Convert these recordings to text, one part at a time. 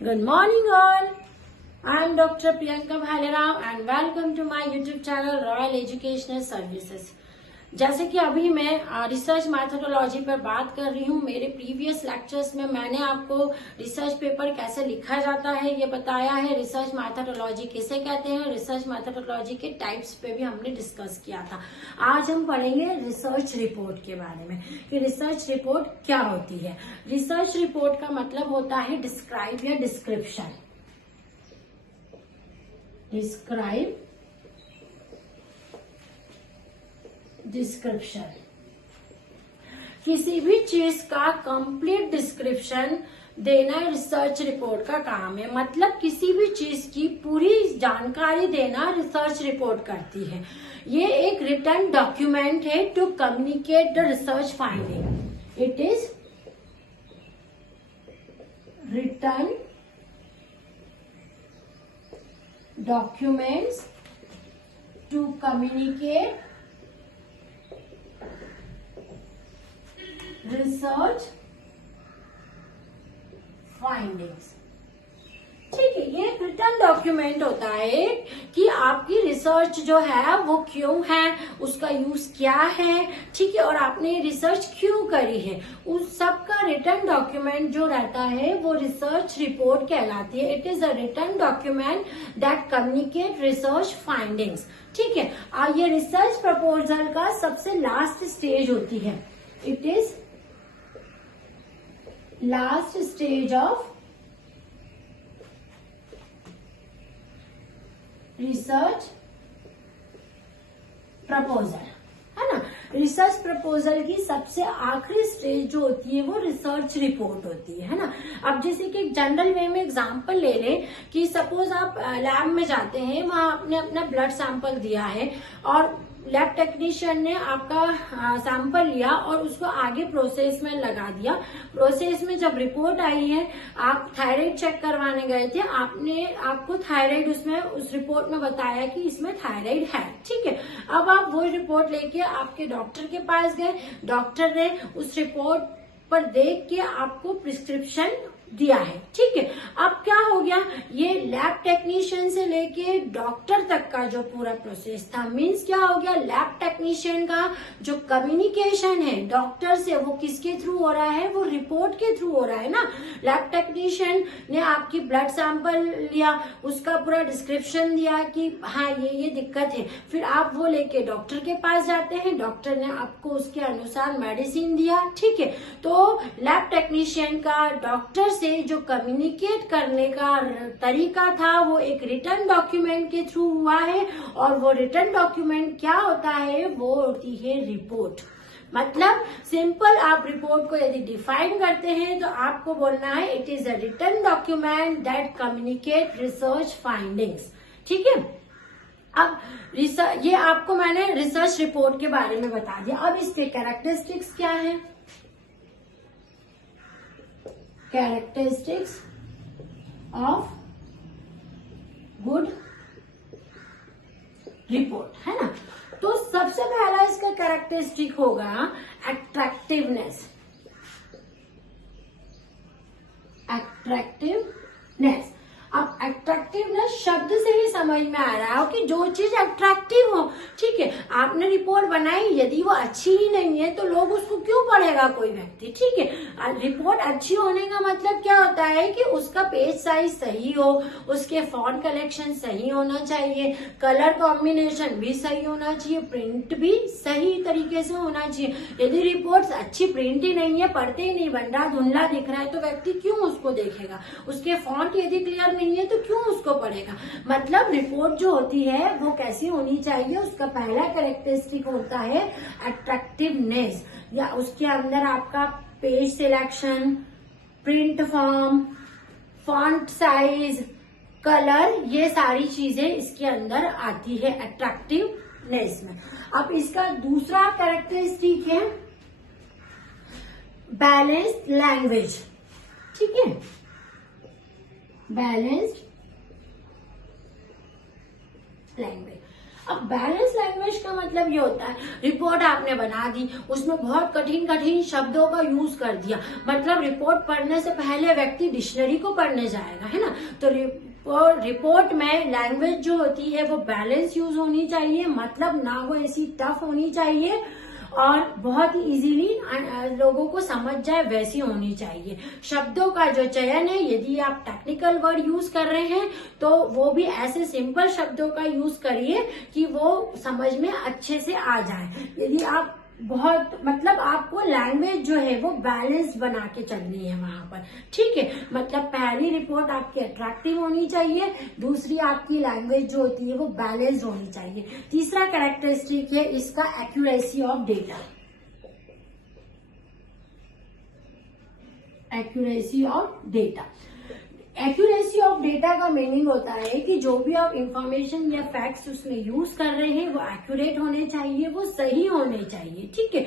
Good morning all. I am Dr. Priyanka Bhalerao and welcome to my YouTube channel Royal Educational Services. जैसे कि अभी मैं research methodology पर बात कर रही हूँ, मेरे प्रीवियस लेक्चर्स में मैंने आपको रिसर्च पेपर कैसे लिखा जाता है ये बताया है। रिसर्च मैथोडोलॉजी किसे कहते हैं, रिसर्च मैथोडोलॉजी के टाइप्स पे भी हमने डिस्कस किया था। आज हम पढ़ेंगे रिसर्च रिपोर्ट के बारे में कि रिसर्च रिपोर्ट क्या होती है। रिसर्च रिपोर्ट का मतलब होता है डिस्क्राइब या डिस्क्रिप्शन। डिस्क्राइब, डिस्क्रिप्शन, किसी भी चीज का कंप्लीट डिस्क्रिप्शन देना रिसर्च रिपोर्ट का काम है। मतलब किसी भी चीज की पूरी जानकारी देना रिसर्च रिपोर्ट करती है। ये एक रिटन डॉक्यूमेंट है to communicate the research finding. It is written documents to communicate research findings। ठीक है, ये एक रिटर्न डॉक्यूमेंट होता है कि आपकी रिसर्च जो है वो क्यों है, उसका यूज क्या है, ठीक है, और आपने रिसर्च क्यों करी है, उस सब का रिटर्न डॉक्यूमेंट जो रहता है वो रिसर्च रिपोर्ट कहलाती है। It is a return document that communicate research findings. ठीक है, ये रिसर्च प्रपोजल का सबसे लास्ट स्टेज होती है। It is last stage of research proposal, है ना। रिसर्च प्रपोजल की सबसे आखिरी स्टेज जो होती है वो रिसर्च रिपोर्ट होती है ना। अब जैसे कि एक जनरल वे में एग्जांपल ले लें कि सपोज आप लैब में जाते हैं, वहां आपने अपना ब्लड सैंपल दिया है और लैब टेक्नीशियन ने आपका सैंपल लिया और उसको आगे प्रोसेस में लगा दिया। प्रोसेस में जब रिपोर्ट आई है, आप थायराइड चेक करवाने गए थे, आपको थायराइड उसमें उस रिपोर्ट में बताया कि इसमें थायराइड है। ठीक है, अब आप वो रिपोर्ट लेके आपके डॉक्टर के पास गए, डॉक्टर ने उस रिपोर्ट पर देख के आपको प्रिस्क्रिप्शन दिया है। ठीक है, अब क्या हो गया, ये लैब टेक्नीशियन से लेके डॉक्टर तक का जो पूरा प्रोसेस था, मींस क्या हो गया, लैब टेक्नीशियन का जो कम्युनिकेशन है डॉक्टर से वो किसके थ्रू हो रहा है, वो रिपोर्ट के थ्रू हो रहा है ना। लैब टेक्नीशियन ने आपकी ब्लड सैंपल लिया, उसका पूरा डिस्क्रिप्शन दिया कि हाँ ये दिक्कत है, फिर आप वो लेके डॉक्टर के पास जाते हैं, डॉक्टर ने आपको उसके अनुसार मेडिसिन दिया। ठीक है, तो लैब टेक्नीशियन का डॉक्टर से जो कम्युनिकेट करने का तरीका था वो एक रिटर्न डॉक्यूमेंट के थ्रू हुआ है, और वो रिटर्न डॉक्यूमेंट क्या होता है, वो होती है रिपोर्ट। मतलब सिंपल आप रिपोर्ट को यदि डिफाइन करते हैं तो आपको बोलना है it is a return document that communicate research findings. ठीक है, अब ये आपको मैंने रिसर्च रिपोर्ट के बारे में बता दिया। अब इसके कैरेक्टरिस्टिक्स क्या है, कैरेक्टरिस्टिक्स ऑफ गुड रिपोर्ट, है ना। तो सबसे पहला इसका कैरेक्टरिस्टिक होगा अट्रैक्टिवनेस। अट्रैक्टिवनेस, अब अट्रैक्टिवनेस शब्द से ही समझ में आ रहा हो कि जो चीज अट्रैक्टिव हो। ठीक है, आपने रिपोर्ट बनाई, यदि वो अच्छी ही नहीं है तो लोग उसको क्यों पढ़ेगा कोई व्यक्ति। ठीक है, रिपोर्ट अच्छी होने का मतलब क्या होता है कि उसका पेज साइज सही हो, उसके फॉन्ट कलेक्शन सही होना चाहिए, कलर कॉम्बिनेशन भी सही होना चाहिए, प्रिंट भी सही तरीके से होना चाहिए। यदि रिपोर्ट अच्छी प्रिंट ही नहीं है, पढ़ते ही नहीं बन रहा, धुंधला दिख रहा है, तो व्यक्ति क्यों उसको देखेगा। उसके फॉन्ट यदि क्लियर नहीं है तो क्यों उसको पढ़ेगा। मतलब रिपोर्ट जो होती है वो कैसी होनी चाहिए, उसका पहला कैरेक्टरिस्टिक होता है अट्रैक्टिवनेस, या उसके अंदर आपका page selection, print form, font size, colour, ये सारी चीजें इसके अंदर आती है अट्रैक्टिवनेस में। अब इसका दूसरा कैरेक्टरिस्टिक है बैलेंस्ड लैंग्वेज। ठीक है, बैलेंस्ड लैंग्वेज। अब बैलेंस लैंग्वेज का मतलब ये होता है, रिपोर्ट आपने बना दी, उसमें बहुत कठिन कठिन शब्दों का यूज कर दिया, मतलब रिपोर्ट पढ़ने से पहले व्यक्ति डिक्शनरी को पढ़ने जाएगा, है ना। तो रिपोर्ट में लैंग्वेज जो होती है वो बैलेंस यूज होनी चाहिए, मतलब ना वो ऐसी टफ होनी चाहिए और बहुत ही इजीली लोगों को समझ जाए वैसी होनी चाहिए। शब्दों का जो चयन है, यदि आप टेक्निकल वर्ड यूज कर रहे हैं तो वो भी ऐसे सिंपल शब्दों का यूज करिए कि वो समझ में अच्छे से आ जाए। यदि आप बहुत मतलब आपको लैंग्वेज जो है वो बैलेंस बना के चलनी है वहां पर, ठीक है। मतलब पहली रिपोर्ट आपकी अट्रैक्टिव होनी चाहिए, दूसरी आपकी लैंग्वेज जो होती है वो बैलेंस होनी चाहिए। तीसरा कैरेक्टरिस्टिक है इसका accuracy of data. Accuracy of data, accuracy of data का मीनिंग होता है कि जो भी आप इंफॉर्मेशन या फैक्ट्स उसमें यूज कर रहे हैं वो एक्यूरेट होने चाहिए, वो सही होने चाहिए, ठीक है।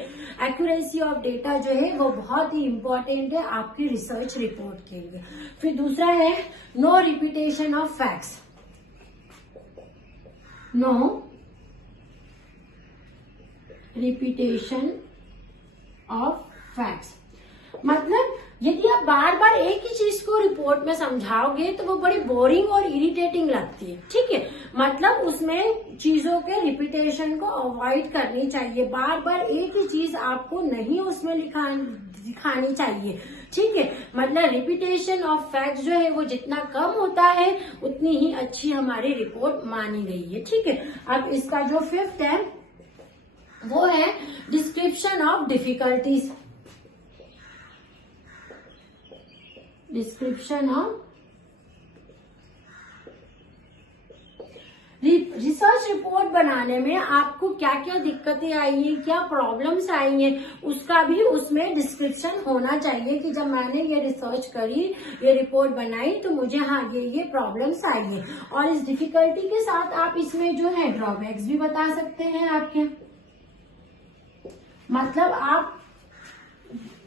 एक्यूरेसी ऑफ डेटा जो है वो बहुत ही इंपॉर्टेंट है आपकी रिसर्च रिपोर्ट के लिए। फिर दूसरा है no repetition of facts. No repetition of facts मतलब यदि आप बार बार एक ही चीज को रिपोर्ट में समझाओगे तो वो बड़ी बोरिंग और इरिटेटिंग लगती है, ठीक है। मतलब उसमें चीजों के रिपीटेशन को अवॉइड करनी चाहिए, बार बार एक ही चीज आपको नहीं उसमें दिखानी चाहिए, ठीक है। मतलब रिपीटेशन ऑफ फैक्ट्स जो है वो जितना कम होता है उतनी ही अच्छी हमारी रिपोर्ट मानी गई है, ठीक है। अब इसका जो फिफ्थ है वो है description of difficulties. Description of research report बनाने में आपको क्या क्या दिक्कतें आई हैं, क्या प्रॉब्लम्स आई हैं, उसका भी उसमें डिस्क्रिप्शन होना चाहिए कि जब मैंने ये रिसर्च करी, ये रिपोर्ट बनाई तो मुझे हाँ ये प्रॉब्लम्स आई हैं। और इस डिफिकल्टी के साथ आप इसमें जो है ड्रॉबैक्स भी बता सकते हैं आपके। मतलब आप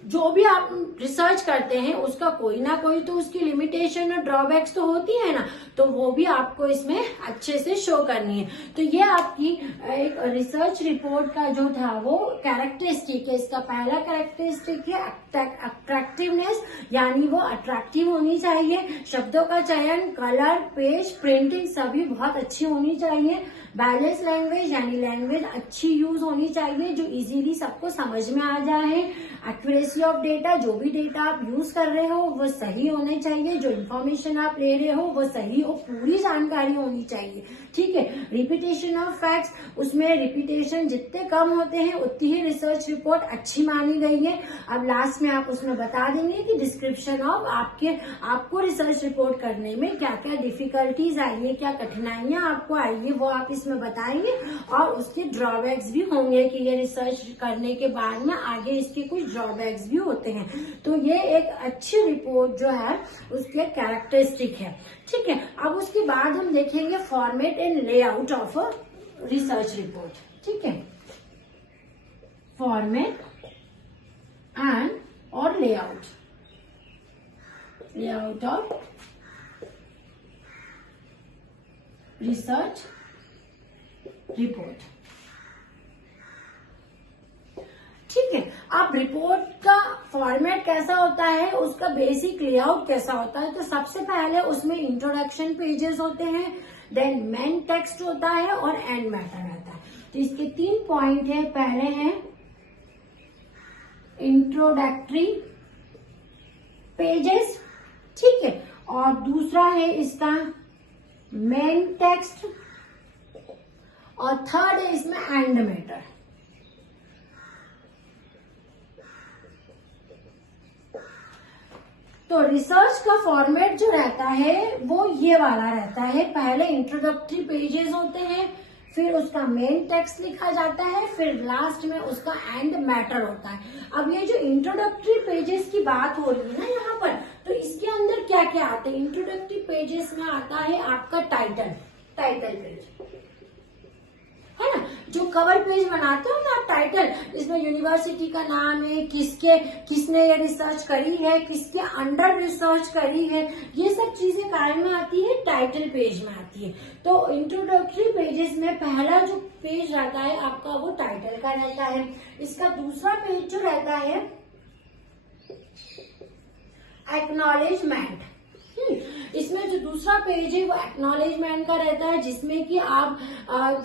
जो भी आप रिसर्च करते हैं उसका कोई ना कोई तो उसकी लिमिटेशन और ड्रॉबैक्स तो होती है ना, तो वो भी आपको इसमें अच्छे से शो करनी है। तो ये आपकी एक रिसर्च रिपोर्ट का जो था वो कैरेक्टरिस्टिक है। इसका पहला कैरेक्टरिस्टिक है अट्रैक्टिवनेस, यानी वो अट्रैक्टिव होनी चाहिए। शब्दों का चयन, कलर, पेज, प्रिंटिंग सभी बहुत अच्छी होनी चाहिए। बैलेंस लैंग्वेज यानी लैंग्वेज अच्छी यूज होनी चाहिए जो इजीली सबको समझ में आ जाए। एक्यूरेसी ऑफ डेटा, जो भी डेटा आप यूज कर रहे हो वो सही होने चाहिए, जो इन्फॉर्मेशन आप ले रहे हो वो सही हो, पूरी जानकारी होनी चाहिए, ठीक है। रिपीटेशन ऑफ फैक्ट्स, उसमें रिपीटेशन जितने कम होते हैं उतनी ही रिसर्च रिपोर्ट अच्छी मानी गई है। अब लास्ट में आप उसमें बता देंगे कि डिस्क्रिप्शन ऑफ आपको रिसर्च रिपोर्ट करने में क्या क्या डिफिकल्टीज आई है, क्या कठिनाइयां आपको आई है, वो आप इसमें बताएंगे। और उसके ड्रॉबैक्स भी होंगे कि ये रिसर्च करने के बाद में आगे इसके कुछ ड्रॉबैक्स भी होते हैं। तो ये एक अच्छी रिपोर्ट जो है उसके कैरेक्टरिस्टिक है, ठीक है। अब उसके बाद हम देखेंगे format and layout of a research report, ठीक है। फॉर्मेट एंड और लेआउट ऑफ रिसर्च रिपोर्ट, ठीक है। अब रिपोर्ट का फॉर्मेट कैसा होता है, उसका बेसिक लेआउट कैसा होता है, तो सबसे पहले उसमें इंट्रोडक्शन पेजेस होते हैं, देन मेन टेक्स्ट होता है और एंड मैटर रहता है। तो इसके 3 पॉइंट है। पहले है इंट्रोडक्टरी पेजेस, ठीक है, और दूसरा है इसका मेन टेक्स्ट, और थर्ड है इसमें एंड मैटर। तो रिसर्च का फॉर्मेट जो रहता है वो ये वाला रहता है। पहले इंट्रोडक्टरी पेजेस होते हैं, फिर उसका मेन टेक्स्ट लिखा जाता है, फिर लास्ट में उसका एंड मैटर होता है। अब ये जो इंट्रोडक्टरी पेजेस की बात हो रही है ना यहाँ पर, तो इसके अंदर क्या क्या आता है। इंट्रोडक्टरी पेजेस में आता है आपका टाइटल पेज, है ना। जो कवर पेज बनाते हो ना टाइटल, इसमें यूनिवर्सिटी का नाम है, किसने ये रिसर्च करी है, किसके अंडर रिसर्च करी है, ये सब चीजें काय में आती है, टाइटल पेज में आती है। तो इंट्रोडक्टरी पेजेस में पहला जो पेज रहता है आपका वो टाइटल का रहता है। इसका दूसरा पेज जो रहता है एक्नॉलेजमेंट। इसमें जो दूसरा पेज है वो एक्नॉलेजमेंट का रहता है, जिसमें कि आप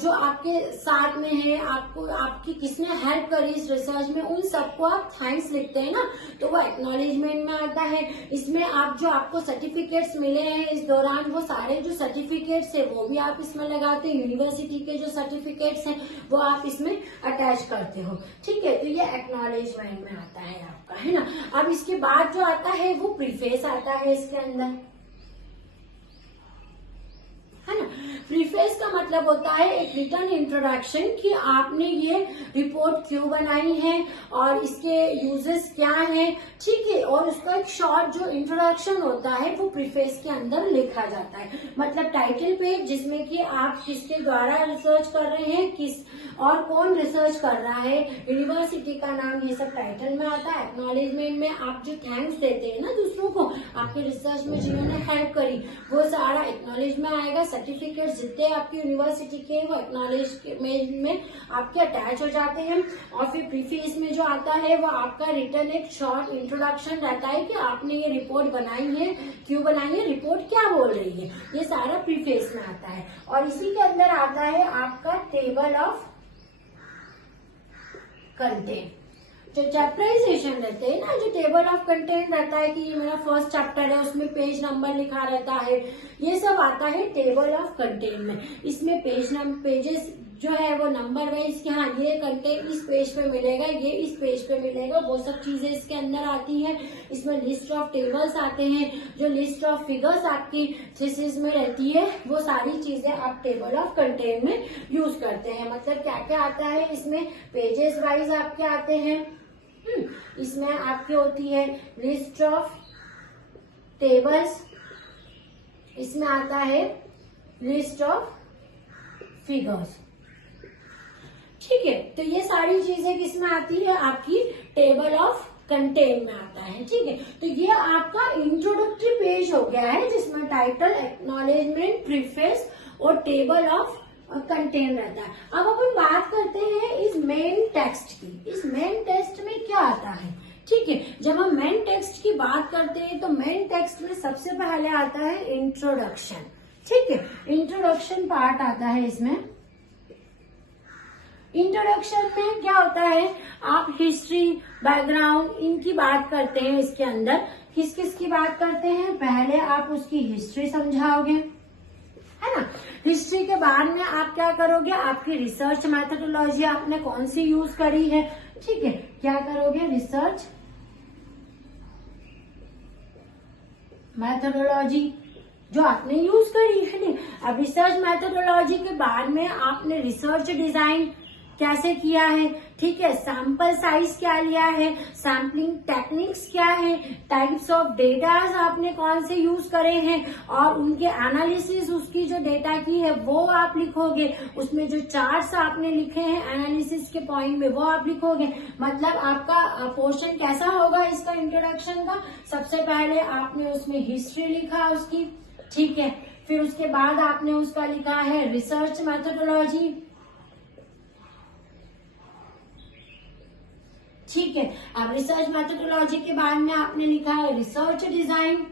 जो आपके साथ में है, आपकी किसने हेल्प करी इस रिसर्च में, उन सबको आप थैंक्स लिखते हैं ना, तो वो एक्नॉलेजमेंट में आता है। इसमें आप जो आपको सर्टिफिकेट्स मिले हैं इस दौरान, वो सारे जो सर्टिफिकेट्स है वो भी आप इसमें लगाते हैं। यूनिवर्सिटी के जो सर्टिफिकेट्स हैं वो आप इसमें अटैच करते हो, ठीक है। तो ये एक्नॉलेजमेंट में आता है आपका, है ना। अब इसके बाद जो आता है वो प्रीफेस आता है इसके अंदर, है ना। प्रीफेस का मतलब होता है एक रिटर्न इंट्रोडक्शन कि आपने ये रिपोर्ट क्यों बनाई है और इसके यूजेस क्या हैं, ठीक है। और उसका एक शॉर्ट जो इंट्रोडक्शन होता है वो प्रीफेस के अंदर लिखा जाता है। मतलब टाइटल पेज जिसमें कि आप किसके द्वारा रिसर्च कर रहे हैं, किस और कौन रिसर्च कर रहा है, यूनिवर्सिटी का नाम, ये सब टाइटल में आता है। एक्नॉलेजमेंट में आप जो थैंक्स देते हैं ना दूसरों को आपके रिसर्च में जिन्होंने हेल्प करी, वो सारा एक्नॉलेज में आएगा। सर्टिफिकेट जितने आपकी यूनिवर्सिटी के वो एक्नॉलेजमेंट में आपके अटैच हो जाते हैं। और फिर प्रीफेस में जो आता है वो आपका रिटर्न एक शॉर्ट इंट्रोडक्शन रहता है कि आपने ये रिपोर्ट बनाई है, क्यों बनाई है, रिपोर्ट क्या बोल रही है, ये सारा प्रीफेस में आता है। और इसी के अंदर आता है आपका टेबल ऑफ कंटेंट। जो चैप्टराइजेशन रहते हैं ना, जो टेबल ऑफ कंटेंट रहता है कि ये मेरा फर्स्ट चैप्टर है, उसमें पेज नंबर लिखा रहता है, ये सब आता है टेबल ऑफ कंटेंट में। इसमें पेजेस जो है वो नंबर वाइज कि हाँ ये कंटेंट इस पेज पे मिलेगा, ये इस पेज पे मिलेगा, वो सब चीजें इसके अंदर आती है। इसमें लिस्ट ऑफ टेबल्स आते हैं, जो लिस्ट ऑफ फिगर्स आपकी थीसिस में रहती है, वो सारी चीजें आप टेबल ऑफ कंटेंट में यूज करते हैं। मतलब क्या क्या आता है इसमें, पेजेस वाइज आपके आते हैं। इसमें आपकी होती है लिस्ट ऑफ टेबल्स, इसमें आता है लिस्ट ऑफ फिगर्स, ठीक है। तो ये सारी चीजें किसमें आती है, आपकी टेबल ऑफ कंटेंट में आता है, ठीक है। तो ये आपका इंट्रोडक्टरी पेज हो गया है जिसमें टाइटल, एक्नॉलेजमेंट, प्रीफेस और टेबल ऑफ कंटेंट रहता है। अब अपन बात करते हैं इस मेन टेक्स्ट की। इस मेन टेक्स्ट में क्या आता है, ठीक है। जब हम मेन टेक्स्ट की बात करते हैं तो मेन टेक्स्ट में सबसे पहले आता है इंट्रोडक्शन, ठीक है। इंट्रोडक्शन पार्ट आता है इसमें। इंट्रोडक्शन में क्या होता है, आप हिस्ट्री, बैकग्राउंड इनकी बात करते हैं। इसके अंदर किस किस की बात करते हैं, पहले आप उसकी हिस्ट्री समझाओगे, है ना। हिस्ट्री के बाद में आप क्या करोगे, आपकी रिसर्च मैथोडोलॉजी आपने कौन सी यूज करी है, ठीक है, क्या करोगे, रिसर्च मैथोडोलॉजी जो आपने यूज करी है ना। अब रिसर्च मैथोडोलॉजी के बाद में आपने रिसर्च डिजाइन कैसे किया है, ठीक है, सैंपल साइज क्या लिया है, सैम्पलिंग टेक्निक्स क्या है, टाइप्स ऑफ डेटाज आपने कौन से यूज करे हैं और उनके एनालिसिस, उसकी जो डेटा की है वो आप लिखोगे। उसमें जो चार्ट्स आपने लिखे हैं एनालिसिस के पॉइंट में वो आप लिखोगे। मतलब आपका पोर्शन कैसा होगा इसका इंट्रोडक्शन का, सबसे पहले आपने उसमें हिस्ट्री लिखा उसकी, ठीक है। फिर उसके बाद आपने उसका लिखा है रिसर्च मैथोडोलॉजी, ठीक है। अब रिसर्च मैथोडोलॉजी के बाद में आपने लिखा है रिसर्च डिजाइन,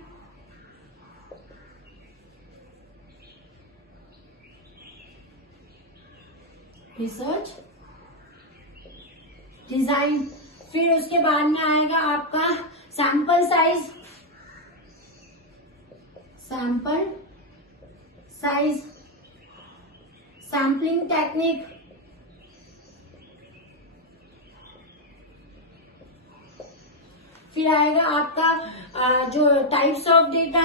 रिसर्च डिजाइन। फिर उसके बाद में आएगा आपका sample size, sample size, sampling technique, फिर आएगा आपका जो types of data,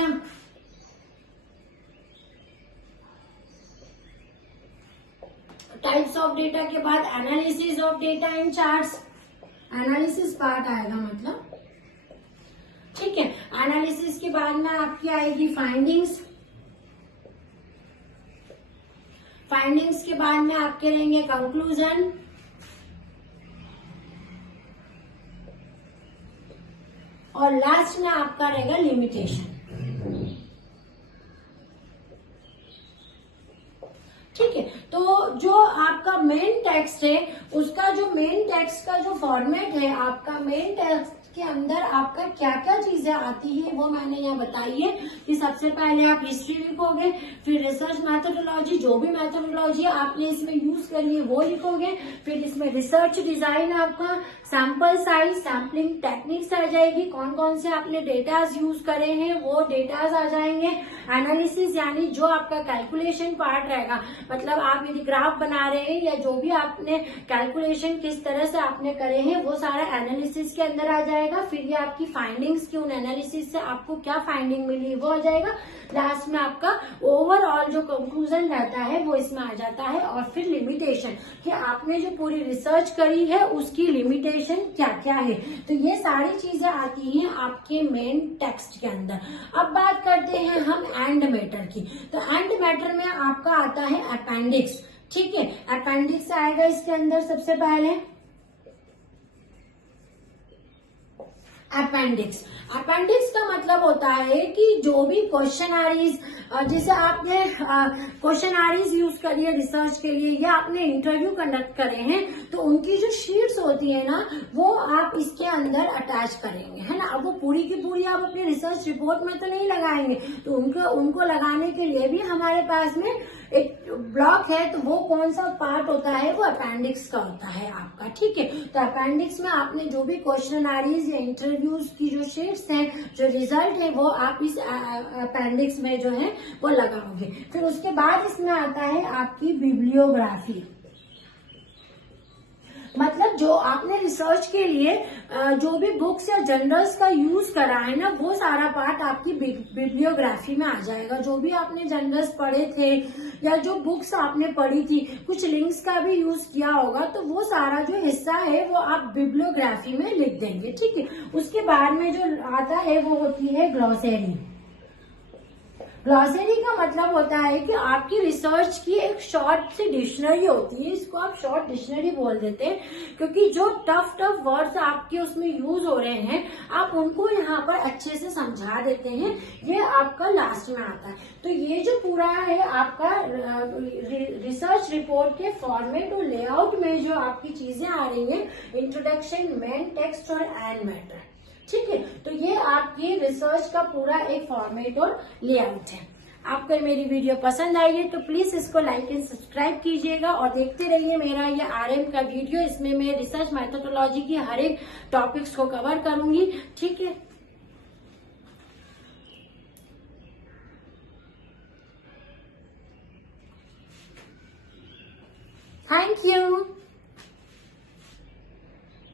types of data के बाद analysis of data and charts, analysis part आएगा मतलब, ठीक है। एनालिसिस के बाद में आपकी आएगी फाइंडिंग्स, फाइंडिंग्स के बाद में आपके रहेंगे कंक्लूजन, और लास्ट में आपका रहेगा लिमिटेशन। ठीक है, तो जो आपका मेन टेक्स्ट है उसका जो मेन टेक्स्ट का जो फॉर्मेट है, आपका मेन टेक्स्ट के अंदर आपका क्या क्या चीजें आती है वो मैंने यहाँ बताई है कि सबसे पहले आप हिस्ट्री लिखोगे, फिर रिसर्च मैथोडोलॉजी, जो भी मैथोडोलॉजी आपने इसमें यूज करनी है वो लिखोगे, फिर इसमें रिसर्च डिजाइन, आपका सैंपल साइज, सैम्पलिंग टेक्निक्स आ जाएगी, कौन कौन से आपने डेटाज यूज करे हैं वो डेटाज आ जाएंगे, एनालिसिस यानी जो आपका कैलकुलेशन पार्ट रहेगा, मतलब आप यदि ग्राफ बना रहे हैं या जो भी आपने कैलकुलेशन किस तरह से आपने करे हैं वो सारा एनालिसिस के अंदर आ जाएगा, फिर ये आपकी फाइंडिंग्स की उन एनालिसिस से आपको क्या फाइंडिंग मिली वो आ जाएगा, लास्ट में आपका ओवरऑल जो कंक्लूजन रहता है वो इसमें आ जाता है, और फिर लिमिटेशन कि आपने जो पूरी रिसर्च करी है उसकी लिमिटेशन क्या क्या है। तो ये सारी चीजें आती हैं आपके मेन टेक्स्ट के अंदर। अब बात करते हैं हम एंड मैटर की। तो एंड मैटर में आपका आता है अपेंडिक्स। ठीक है, अपेंडिक्स आएगा इसके अंदर सबसे पहले अपेंडिक्स। अपेंडिक्स का मतलब होता है कि जो भी क्वेश्चनरीज, जैसे आपने क्वेश्चनरीज यूज करी है रिसर्च के लिए या आपने इंटरव्यू कंडक्ट करे हैं, तो उनकी जो शीट्स होती है ना वो आप इसके अंदर अटैच करेंगे, है ना। अब वो पूरी की पूरी आप अपनी रिसर्च रिपोर्ट में तो नहीं लगाएंगे, तो उनको लगाने के लिए भी हमारे पास में एक ब्लॉक है, तो वो कौन सा पार्ट होता है, वो अपेंडिक्स का होता है आपका। ठीक है, तो अपेंडिक्स में आपने जो भी क्वेश्चनरीज या इंटरव्यूज की जो शीट्स हैं, जो रिजल्ट है, वो आप इस अपेंडिक्स में जो है वो लगाओगे। फिर उसके बाद इसमें आता है आपकी बिब्लियोग्राफी, मतलब जो आपने रिसर्च के लिए जो भी बुक्स या जर्नल्स का यूज करा है ना, वो सारा पार्ट आपकी बिब्लियोग्राफी में आ जाएगा। जो भी आपने जर्नल्स पढ़े थे या जो बुक्स आपने पढ़ी थी, कुछ लिंक्स का भी यूज किया होगा, तो वो सारा जो हिस्सा है वो आप बिब्लियोग्राफी में लिख देंगे। ठीक है, उसके बाद में जो आता है वो होती है ग्लॉसरी। ग्लॉसरी का मतलब होता है कि आपकी रिसर्च की एक शॉर्ट सी डिक्शनरी होती है, इसको आप शॉर्ट डिक्शनरी बोल देते हैं, क्योंकि जो टफ वर्ड्स आपके उसमें यूज हो रहे हैं आप उनको यहाँ पर अच्छे से समझा देते हैं। ये आपका लास्ट में आता है। तो ये जो पूरा है आपका रिसर्च रिपोर्ट के फॉर्मेट और लेआउट में जो आपकी चीजें आ रही हैं, इंट्रोडक्शन, मेन टेक्स्ट और एंड मैटर। ठीक है, तो ये आपकी रिसर्च का पूरा एक फॉर्मेट और लेआउट है। आपको मेरी वीडियो पसंद आई है तो प्लीज इसको लाइक एंड सब्सक्राइब कीजिएगा और देखते रहिए मेरा ये आरएम का वीडियो। इसमें मैं रिसर्च मेथोडोलॉजी की हर एक टॉपिक्स को कवर करूंगी। ठीक है, थैंक यू।